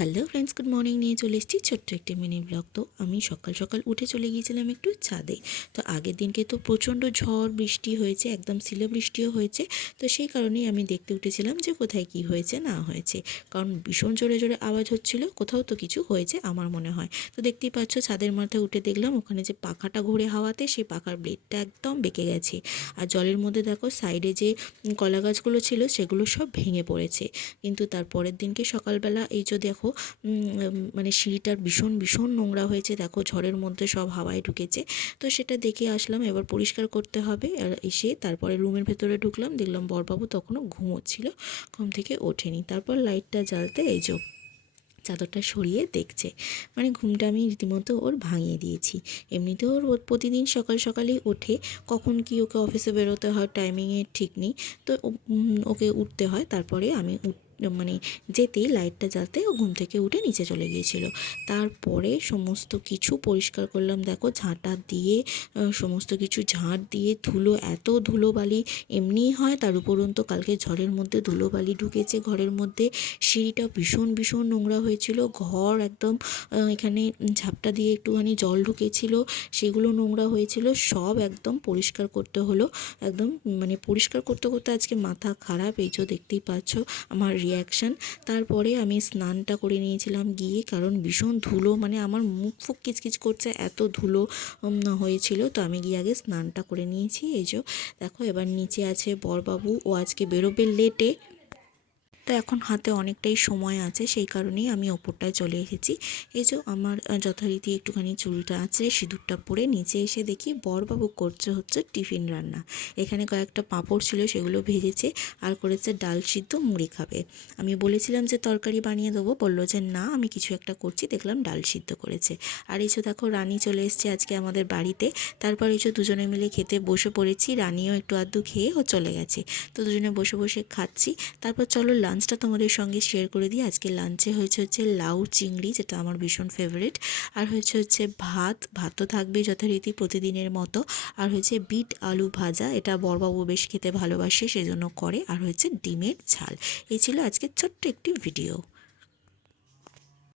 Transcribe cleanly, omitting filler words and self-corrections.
Hello friends, good morning নিয়ে চলে এসেছি ছোট্ট একটি মিনি ব্লগ। তো আমি সকাল সকাল উঠে চলে গিয়েছিলাম একটু ছাদে। তো আগের দিনকে তো প্রচণ্ড ঝড় বৃষ্টি হয়েছে, একদম শিলা বৃষ্টিও হয়েছে। তো সেই কারণেই আমি দেখতে উঠেছিলাম যে কোথায় কি হয়েছে না হয়েছে, কারণ ভীষণ জোরে জোরে আওয়াজ হচ্ছিল, কোথাও তো কিছু হয়েছে আমার মনে হয়। তো দেখতেই পাচ্ছ ছাদের মাথায় উঠে দেখলাম ওখানে যে পাখাটা ঘুরে হাওয়াতে সেই পাখার ব্লেডটা একদম বেঁকে গেছে। আর জলের মধ্যে দেখো সাইডে যে কলা গাছগুলো ছিল সেগুলো সব ভেঙে পড়েছে। কিন্তু তার পরের দিনকে সকালবেলা এই যে দেখো মানে সিঁড়িটার ভীষণ ভীষণ নোংরা হয়েছে, দেখো ঝড়ের মধ্যে সব হাওয়ায় ঢুকেছে। তো সেটা দেখে আসলাম, এবার পরিষ্কার করতে হবে। আর এসে তারপরে রুমের ভেতরে ঢুকলাম, দেখলাম বরবাবু তখনও ঘুমোচ্ছিল, ঘুম থেকে ওঠেনি। তারপর লাইটটা জ্বালতে এই যে চাদরটা সরিয়ে দেখছে, মানে ঘুমটা আমি রীতিমতো ওর ভাঙিয়ে দিয়েছি। এমনিতেও ওর প্রতিদিন সকাল সকালেই ওঠে, কখন কি ওকে অফিসে বেরোতে হয় টাইমিংয়ের ঠিক নেই। তো ওকে উঠতে হয়, তারপরে আমি মানে যেতেই লাইটটা জ্বালতে ও ঘুম থেকে উঠে নিচে চলে গিয়েছিল। তারপরে সমস্ত কিছু পরিষ্কার করলাম, দেখো ঝাঁটা দিয়ে সমস্ত কিছু ঝাঁট দিয়ে, ধুলো এত ধুলোবালি এমনিই হয়, তার উপরন্তু কালকে ঝড়ের মধ্যে ধুলোবালি ঢুকেছে ঘরের মধ্যে। সিঁড়িটা ভীষণ ভীষণ নোংরা হয়েছিল, ঘর একদম এখানে ঝাপটা দিয়ে একটুখানি জল ঢুকেছিল, সেগুলো নোংরা হয়েছিল, সব একদম পরিষ্কার করতে হলো। একদম মানে পরিষ্কার করতে করতে আজকে মাথা খারাপ, এই যে দেখতেই পাচ্ছ আমার রিয়াকশান। তারপরে আমি স্নানটা করে নিয়েছিলাম গিয়ে, কারণ ভীষণ ধুলো, মানে আমার মুখ ফুক কিচকিচ করছে, এত ধুলো হয়েছিল। তো আমি গিয়ে আগে স্নানটা করে নিয়েছি। এই যে দেখো এবার নিচে আছে বরবাবু, ও আজকে বেরোবে লেটে। তো এখন হাতে অনেকটাই সময় আছে, সেই কারণেই আমি ওপরটায় চলে এসেছি। এই যে আমার যথারীতি একটুখানি চুলটা আছে, সিঁদুরটা পরে নিচে এসে দেখি বরবাবু করছে হচ্ছে টিফিন রান্না। এখানে কয়েকটা পাঁপড় ছিল, সেগুলো ভেজেছে, আর করেছে ডাল সিদ্ধ, মুড়ি খাবে। আমি বলেছিলাম যে তরকারি বানিয়ে দেবো, বললো যে না আমি কিছু একটা করছি, দেখলাম ডাল সিদ্ধ করেছে। আর এই যে দেখো রানী চলে এসছে আজকে আমাদের বাড়িতে। তারপর এই যে দুজনে মিলে খেতে বসে পড়েছি, রানীও একটু আধটু খেয়ে ও চলে গেছে। তো দুজনে বসে বসে খাচ্ছি। তারপর চলো লাঞ্চটা তোমাদের সঙ্গে শেয়ার করে দিই। আজকে লাঞ্চে হচ্ছে লাউ চিংড়ি, যেটা আমার ভীষণ ফেভারিট। আর হচ্ছে ভাতও থাকবে যথারীতি প্রতিদিনের মতো। আর হচ্ছে বিট আলু ভাজা, এটা বরবাবু বেশ খেতে ভালোবাসে সেজন্য করে। আর হচ্ছে ডিমের ঝাল। এই ছিল আজকে ছোট্ট একটি ভিডিও।